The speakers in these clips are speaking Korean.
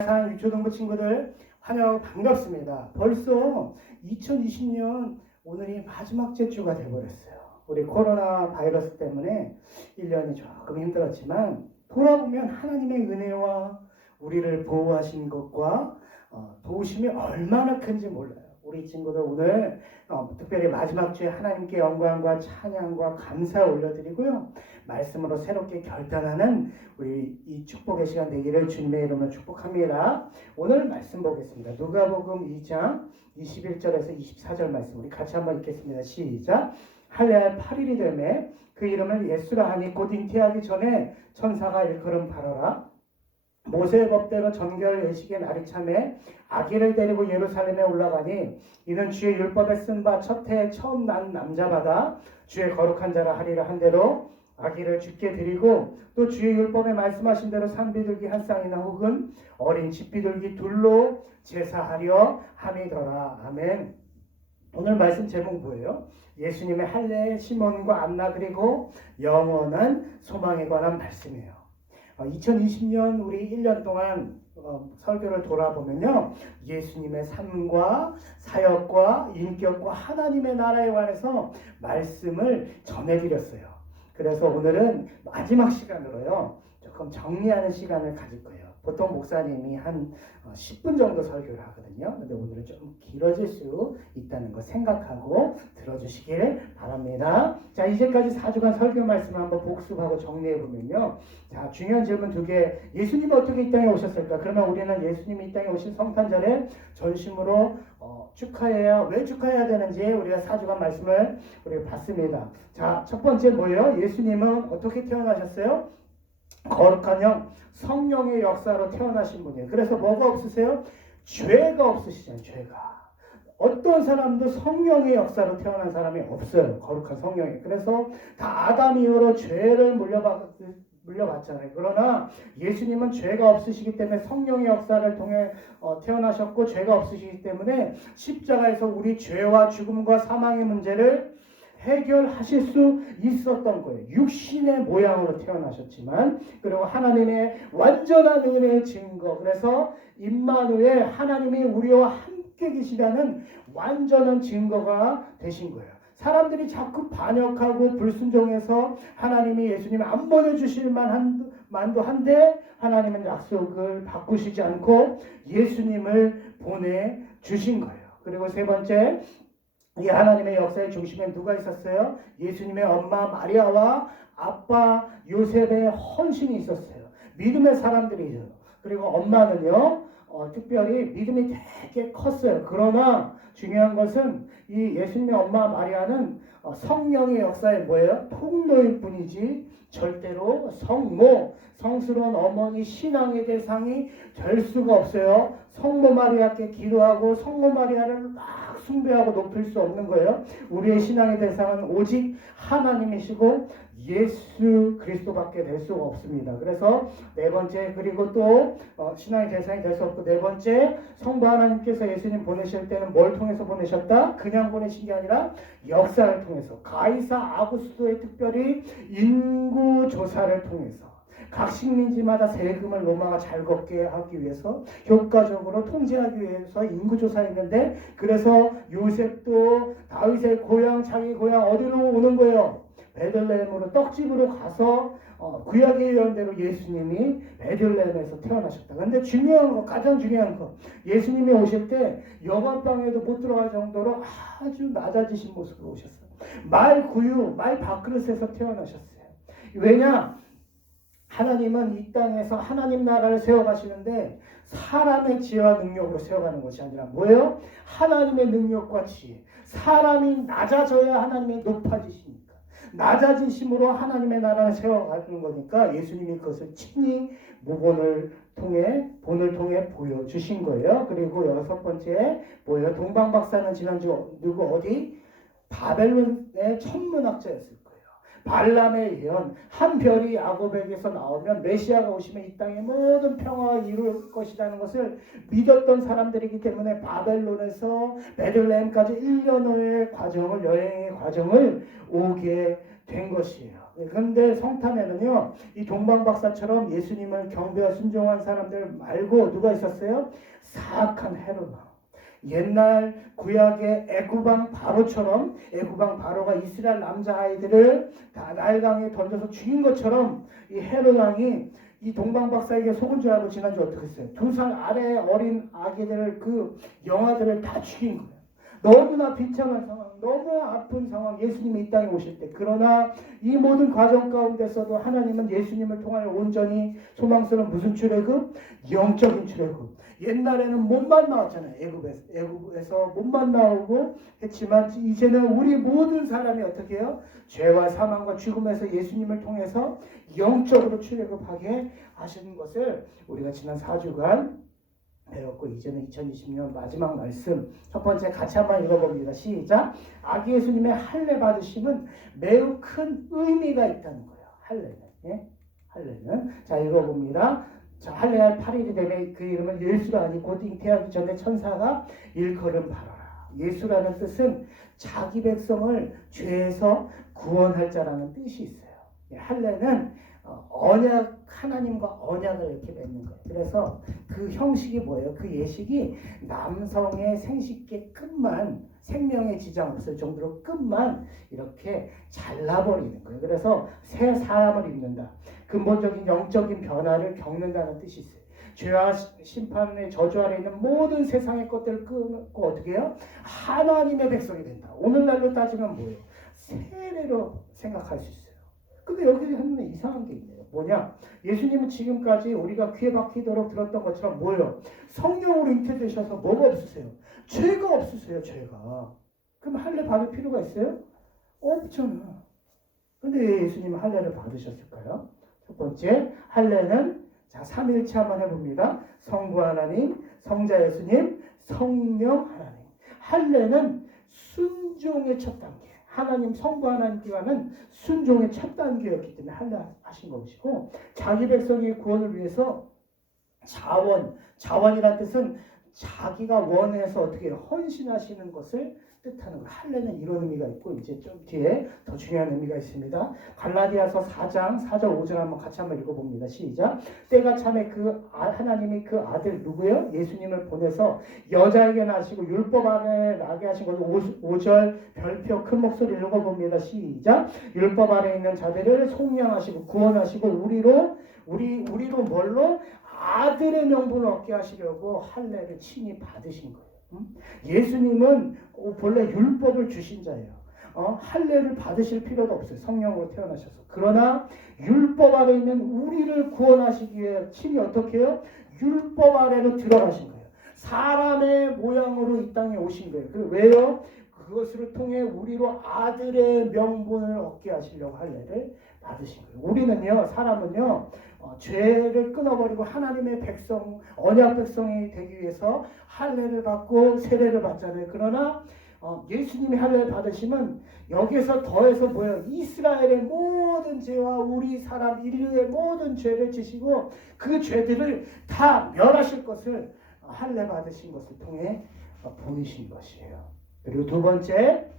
사랑하는 유초등부 친구들 환영하고 반갑습니다. 벌써 2020년 오늘이 마지막 주가 되어버렸어요. 우리 코로나 바이러스 때문에 1년이 조금 힘들었지만 돌아보면 하나님의 은혜와 우리를 보호하신 것과 도우심이 얼마나 큰지 몰라요. 우리 친구들 오늘 특별히 마지막 주에 하나님께 영광과 찬양과 감사 올려드리고요. 말씀으로 새롭게 결단하는 우리 이 축복의 시간 되기를 주님의 이름으로 축복합니다. 오늘 말씀 보겠습니다. 누가복음 2장 21절에서 24절 말씀 우리 같이 한번 읽겠습니다. 시작. 할례 8일이 되매 그 이름을 예수라 하니 곧 잉태하기 전에 천사가 일컬음 바라라. 모세의 법대로 정결 예식의 날이 참에 아기를 데리고 예루살렘에 올라가니 이는 주의 율법에 쓴 바 첫 해에 처음 난 남자마다 주의 거룩한 자라 하리라 한 대로 아기를 주께 드리고 또 주의 율법에 말씀하신 대로 산비둘기 한 쌍이나 혹은 어린 집비둘기 둘로 제사하려 함이더라. 아멘. 오늘 말씀 제목 뭐예요? 예수님의 할례, 시몬과 안나 그리고 영원한 소망에 관한 말씀이에요. 2020년 우리 1년 동안 설교를 돌아보면요. 예수님의 삶과 사역과 인격과 하나님의 나라에 관해서 말씀을 전해드렸어요. 그래서 오늘은 마지막 시간으로요. 조금 정리하는 시간을 가질 거예요. 보통 목사님이 한 10분 정도 설교를 하거든요. 근데 오늘은 좀 길어질 수 있다는 거 생각하고 들어주시길 바랍니다. 자, 이제까지 4주간 설교 말씀을 한번 복습하고 정리해보면요. 자, 중요한 질문 2개. 예수님은 어떻게 이 땅에 오셨을까? 그러면 우리는 예수님이 이 땅에 오신 성탄절에 전심으로 왜 축하해야 되는지 우리가 4주간 말씀을 우리가 봤습니다. 자, 첫 번째 뭐예요? 예수님은 어떻게 태어나셨어요? 거룩한 영, 성령의 역사로 태어나신 분이에요. 그래서 뭐가 없으세요? 죄가 없으시잖아요. 죄가. 어떤 사람도 성령의 역사로 태어난 사람이 없어요. 거룩한 성령이. 그래서 다 아담 이후로 죄를 물려봤잖아요. 그러나 예수님은 죄가 없으시기 때문에 성령의 역사를 통해 태어나셨고 죄가 없으시기 때문에 십자가에서 우리 죄와 죽음과 사망의 문제를 해결하실 수 있었던 거예요. 육신의 모양으로 태어나셨지만 그리고 하나님의 완전한 은혜의 증거. 그래서 임마누엘 하나님이 우리와 함께 계시다는 완전한 증거가 되신 거예요. 사람들이 자꾸 반역하고 불순종해서 하나님이 예수님을 안 보내주실 만도 한데 하나님은 약속을 바꾸시지 않고 예수님을 보내주신 거예요. 그리고 세 번째, 이 하나님의 역사의 중심에 누가 있었어요? 예수님의 엄마 마리아와 아빠 요셉의 헌신이 있었어요. 믿음의 사람들이죠. 그리고 엄마는요, 특별히 믿음이 되게 컸어요. 그러나 중요한 것은 이 예수님의 엄마 마리아는 성령의 역사에 뭐예요? 통로일 뿐이지 절대로 성스러운 어머니 신앙의 대상이 될 수가 없어요. 성모 마리아께 기도하고 성모 마리아를 막 숭배하고 높일 수 없는 거예요. 우리의 신앙의 대상은 오직 하나님이시고 예수 그리스도밖에 될 수가 없습니다. 그래서 네 번째, 그리고 또 신앙의 대상이 될 수 없고 네 번째, 성부 하나님께서 예수님 보내실 때는 뭘 통해서 보내셨다? 그냥 보내신 게 아니라 역사를 통해서, 가이사 아구스토의 특별히 인구 조사를 통해서 각 식민지마다 세금을 로마가 잘 걷게 하기 위해서 효과적으로 통제하기 위해서 인구조사했는데, 그래서 요셉도 다윗의 고향, 자기 고향 어디로 오는 거예요? 베들레헴으로, 떡집으로 가서 구약의 예언대로 예수님이 베들레헴에서 태어나셨다. 그런데 중요한 거, 가장 중요한 거, 예수님이 오실 때 여관방에도 못 들어갈 정도로 아주 낮아지신 모습으로 오셨어요. 말 밥그릇에서 태어나셨어요. 왜냐? 하나님은 이 땅에서 하나님 나라를 세워가시는데 사람의 지혜와 능력으로 세워가는 것이 아니라 뭐예요? 하나님의 능력과 지혜. 사람이 낮아져야 하나님이 높아지시니까, 낮아지심으로 하나님의 나라를 세워가는 거니까 예수님이 그것을 친히 본을 통해 보여주신 거예요. 그리고 여섯 번째 뭐예요? 동방박사는 지난주 누구 어디? 바벨론의 천문학자였을 거예요. 발람의 예언, 한 별이 야곱에게서 나오면 메시아가 오시면 이 땅의 모든 평화가 이룰 것이라는 것을 믿었던 사람들이기 때문에 바벨론에서 베들레헴까지 1년의 여행의 과정을 오게 된 것이에요. 그런데 성탄에는요, 이 동방박사처럼 예수님을 경배와 순종한 사람들 말고 누가 있었어요? 사악한 헤롯 왕. 옛날 구약의 애굽왕 바로처럼, 애굽왕 바로가 이스라엘 남자아이들을 다 나일강에 던져서 죽인 것처럼 이 헤롯 왕이 이 동방박사에게 속은 줄 알고 지난주 어떻게 했어요? 2살 아래 어린 아기들을, 그 영아들을 다 죽인 거예요. 너무나 비참한 상황, 너무 아픈 상황, 예수님이 이 땅에 오실 때. 그러나 이 모든 과정 가운데서도 하나님은 예수님을 통하여 온전히 소망스러운 무슨 출애굽? 영적인 출애굽. 옛날에는 몸만 나왔잖아요. 애굽에서 몸만 나오고 했지만 이제는 우리 모든 사람이 어떻게 해요? 죄와 사망과 죽음에서 예수님을 통해서 영적으로 출애굽하게 하시는 것을 우리가 지난 4주간 배웠고, 이제는 2020년 마지막 말씀 첫 번째 같이 한번 읽어봅니다. 시작. 아기 예수님의 할례 받으심은 매우 큰 의미가 있다는 거예요. 할례는. 예? 할례는. 자, 읽어봅니다. 자, 할례할 8일이 되면 그 이름은 예수가 아니 곧 잉태하기 전에 천사가 일컬음 바라라. 예수라는 뜻은 자기 백성을 죄에서 구원할 자라는 뜻이 있어요. 할례는 언약, 하나님과 언약을 이렇게 맺는 거예요. 그래서 그 형식이 뭐예요? 그 예식이 남성의 생식계 끝만, 생명의 지장 없을 정도로 끝만 이렇게 잘라버리는 거예요. 그래서 새 사람을 입는다. 근본적인 영적인 변화를 겪는다는 뜻이 있어요. 죄와 심판의 저주 아래 있는 모든 세상의 것들을 끊고 어떻게 해요? 하나님의 백성이 된다. 오늘날로 따지면 뭐예요? 세례로 생각할 수 있어요. 근데 여기 하는 이상한 게 있네요. 뭐냐? 예수님은 지금까지 우리가 귀에 박히도록 들었던 것처럼 뭐예요? 성령으로 잉태되셔서 뭐가 없으세요? 죄가 없으세요. 죄가. 그럼 할례 받을 필요가 있어요? 없잖아. 근데 왜 예수님은 할례를 받으셨을까요? 첫 번째, 할례는 자, 삼일체 한번 해봅니다. 성부 하나님, 성자 예수님, 성령 하나님. 할례는 순종의 첫 단계. 하나님, 성부 하나님께와는 순종의 첫 단계였기 때문에 할례하신 것이고, 자기 백성의 구원을 위해서 자원이라는 뜻은 자기가 원해서 어떻게 헌신하시는 것을 뜻하는 거예요. 할례는 이런 의미가 있고, 이제 좀 뒤에 더 중요한 의미가 있습니다. 갈라디아서 4장 4절 5절 한번 같이 한번 읽어봅니다. 시작. 때가 참에 하나님이 그 아들 누구예요? 예수님을 보내서 여자에게 낳으시고 율법 아래 나게 하신 것을 5절 별표 큰 목소리 읽어봅니다. 시작. 율법 아래 있는 자들을 속량하시고 구원하시고 우리로 뭘로? 아들의 명분을 얻게 하시려고 할례를 친히 받으신 거예요. 예수님은 본래 율법을 주신 자예요. 할례를 받으실 필요도 없어요. 성령으로 태어나셔서. 그러나 율법 아래 있는 우리를 구원하시기 위해 친히 어떻게 해요? 율법 아래로 들어가신 거예요. 사람의 모양으로 이 땅에 오신 거예요. 왜요? 그것을 통해 우리로 아들의 명분을 얻게 하시려고 할례를 받으신 거예요. 우리는요, 사람은요, 죄를 끊어버리고 하나님의 백성, 언약 백성이 되기 위해서 할례를 받고 세례를 받잖아요. 그러나 예수님이 할례를 받으시면 여기서 더해서 뭐예요? 이스라엘의 모든 죄와 우리 사람 인류의 모든 죄를 지시고 그 죄들을 다 멸하실 것을 할례 받으신 것을 통해 보이신 것이에요. 그리고 두 번째,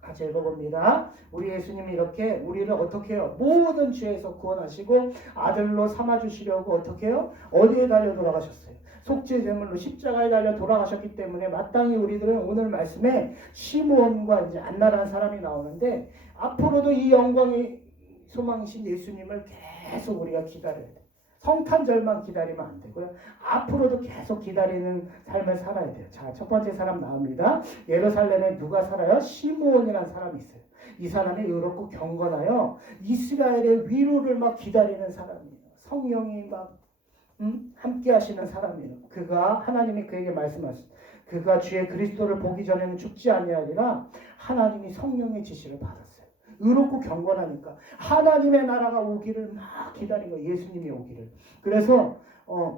같이 읽어봅니다. 우리 예수님이 이렇게 우리를 어떻게 해요? 모든 죄에서 구원하시고 아들로 삼아주시려고 어떻게 해요? 어디에 달려 돌아가셨어요? 속죄 제물로 십자가에 달려 돌아가셨기 때문에 마땅히 우리들은 오늘 말씀에 시므온과 이제 안나라는 사람이 나오는데, 앞으로도 이 영광의 소망이신 예수님을 계속 우리가 기다려야 돼요. 성탄절만 기다리면 안 되고요. 앞으로도 계속 기다리는 삶을 살아야 돼요. 자, 첫 번째 사람 나옵니다. 예루살렘에 누가 살아요? 시므온이라는 사람이 있어요. 이 사람이 의롭고 경건하여 이스라엘의 위로를 막 기다리는 사람이에요. 성령이 막 함께 하시는 사람이에요. 하나님이 그에게 말씀하셨어요. 그가 주의 그리스도를 보기 전에는 죽지 아니하리라. 하나님이 성령의 지시를 받았어요. 의롭고 경건하니까 하나님의 나라가 오기를 막 기다린 거예요. 예수님이 오기를. 그래서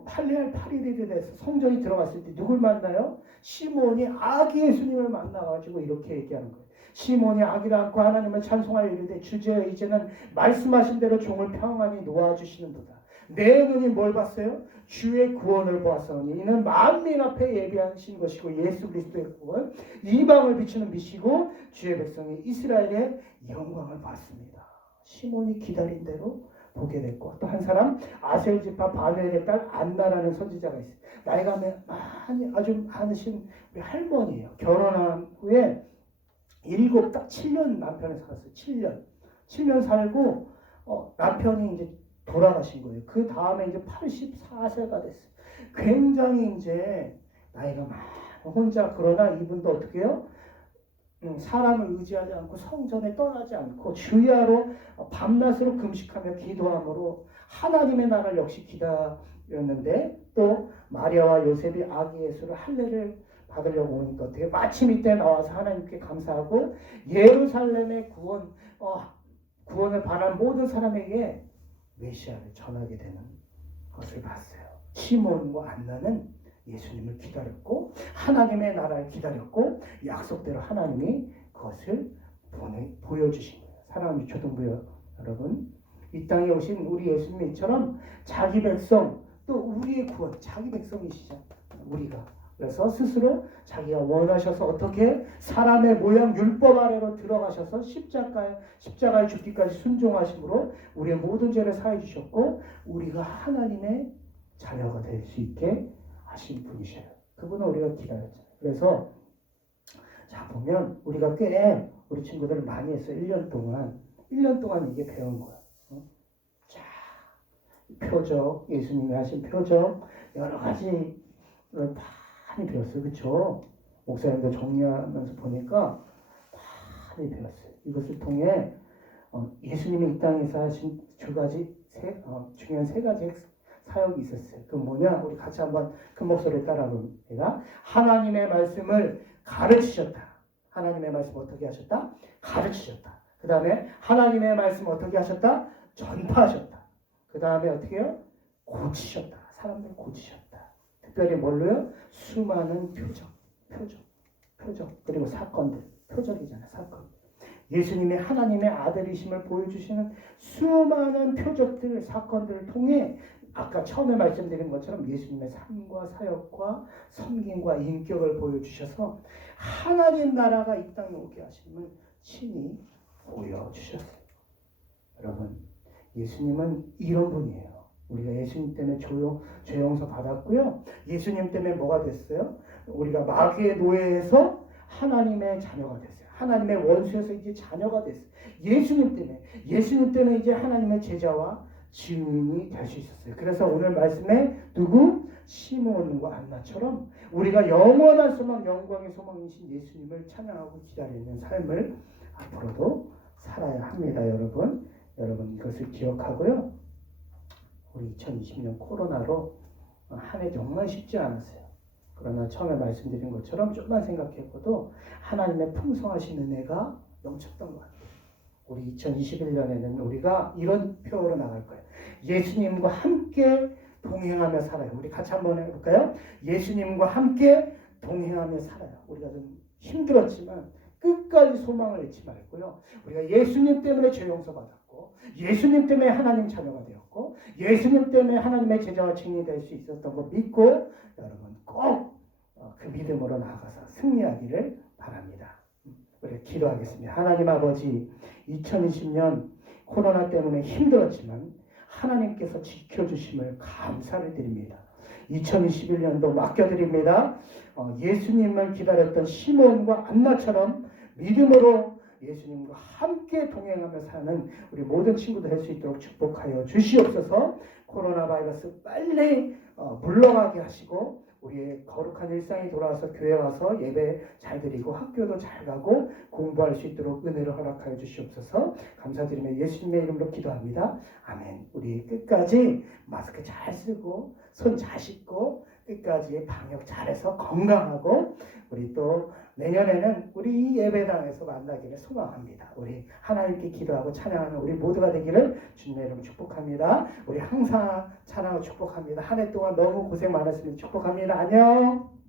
할례할 8일이 돼서 성전이 들어갔을 때 누굴 만나요? 시몬이 아기 예수님을 만나가지고 이렇게 얘기하는 거예요. 시몬이 아기를 안고 하나님을 찬송하여 이르되 주제여 이제는 말씀하신 대로 종을 평안히 놓아주시는 도다. 내 눈이 뭘 봤어요? 주의 구원을 보았사오니 이는 만민 앞에 예비하신 것이고 예수 그리스도의 구원 이방을 비추는 빛이고 주의 백성이 이스라엘의 영광을 봤습니다. 시몬이 기다린 대로 보게 됐고, 또 한 사람 아셀 지파 바누엘의 딸 안나라는 선지자가 있어요. 나이가 많이 아주 많으신 우리 할머니예요. 결혼한 후에 7년 남편을 살았어요. 7년 살고 남편이 이제 돌아가신 거예요. 그 다음에 이제 84세가 됐어요. 굉장히 이제 나이가 많고 혼자, 그러나 이분도 어떻게 해요? 사람을 의지하지 않고 성전에 떠나지 않고 주야로 밤낮으로 금식하며 기도함으로 하나님의 나라를 역시 기다렸는데, 또 마리아와 요셉이 아기 예수를 할례를 받으려고 오니까 어떻게 마침 이때 나와서 하나님께 감사하고 예루살렘의 구원을 바란 모든 사람에게 메시아를 전하게 되는 것을 봤어요. 시몬과 안나는 예수님을 기다렸고 하나님의 나라를 기다렸고 약속대로 하나님이 그것을 보여주신 거예요. 사랑하는 초등부 여러분, 이 땅에 오신 우리 예수님처럼 자기 백성, 또 우리의 구원, 자기 백성이시죠. 우리가 그래서 스스로 자기가 원하셔서 어떻게 사람의 모양 율법 아래로 들어가셔서 십자가에 죽기까지 순종하심으로 우리의 모든 죄를 사해 주셨고 우리가 하나님의 자녀가 될 수 있게 하신 분이셔요. 그분은 우리가 기다렸잖아요. 그래서 자 보면 우리가 꽤 우리 친구들을 많이 했어요. 1년 동안 이게 배운 거예요. 자, 표적, 예수님이 하신 표적 여러 가지를 많이 배웠어요. 그렇죠? 목사님도 정리하면서 보니까 많이 배웠어요. 이것을 통해 예수님이 이 땅에서 하신 중요한 세 가지 사역이 있었어요. 그 뭐냐? 우리 같이 한번 큰 목소리를 따라합니다. 하나님의 말씀을 가르치셨다. 하나님의 말씀 어떻게 하셨다? 가르치셨다. 그 다음에 하나님의 말씀 어떻게 하셨다? 전파하셨다. 그 다음에 어떻게 해요? 고치셨다. 사람들 고치셨다. 특별히 뭘로요? 수많은 표적, 그리고 사건들. 표적이잖아요. 사건. 예수님의 하나님의 아들이심을 보여주시는 수많은 표적들, 사건들을 통해 아까 처음에 말씀드린 것처럼 예수님의 삶과 사역과 섬김과 인격을 보여주셔서 하나님 나라가 이 땅에 오게 하심을 친히 보여주셨어요. 여러분, 예수님은 이런 분이에요. 우리가 예수님 때문에 죄 용서 받았고요. 예수님 때문에 뭐가 됐어요? 우리가 마귀의 노예에서 하나님의 자녀가 됐어요. 하나님의 원수에서 이제 자녀가 됐어요. 예수님 때문에 이제 하나님의 제자와 증인이 될 수 있었어요. 그래서 오늘 말씀에 누구? 시몬과 안나처럼 우리가 영원한 소망, 영광의 소망이신 예수님을 찬양하고 기다리는 삶을 앞으로도 살아야 합니다. 여러분 이것을 기억하고요. 우리 2020년 코로나로 한 해 정말 쉽지 않았어요. 그러나 처음에 말씀드린 것처럼 좀만 생각해봐도 하나님의 풍성하신 은혜가 넘쳤던 것 같아요. 우리 2021년에는 우리가 이런 표로 나갈 거예요. 예수님과 함께 동행하며 살아요. 우리 같이 한번 해볼까요? 예수님과 함께 동행하며 살아요. 우리가 좀 힘들었지만 끝까지 소망을 잃지 말고요. 우리가 예수님 때문에 죄 용서 받았고 예수님 때문에 하나님 자녀가 되었고 예수님 때문에 하나님의 제자와 증인이 될 수 있었던 거 믿고 여러분 꼭 그 믿음으로 나아가서 승리하기를 바랍니다. 우리가 기도하겠습니다. 하나님 아버지, 2020년 코로나 때문에 힘들었지만 하나님께서 지켜주심을 감사를 드립니다. 2021년도 맡겨드립니다. 예수님을 기다렸던 시몬과 안나처럼 믿음으로 예수님과 함께 동행하며 사는 우리 모든 친구들 할 수 있도록 축복하여 주시옵소서. 코로나 바이러스 빨리 물러가게 하시고 우리의 거룩한 일상이 돌아와서 교회 와서 예배 잘 드리고 학교도 잘 가고 공부할 수 있도록 은혜를 허락하여 주시옵소서. 감사드리며 예수님의 이름으로 기도합니다. 아멘. 우리 끝까지 마스크 잘 쓰고 손 잘 씻고 끝까지 방역 잘해서 건강하고 우리 또 내년에는 우리 이 예배당에서 만나기를 소망합니다. 우리 하나님께 기도하고 찬양하는 우리 모두가 되기를 주님의 이름으로 축복합니다. 우리 항상 찬양하고 축복합니다. 한 해 동안 너무 고생 많았습니다. 축복합니다. 안녕.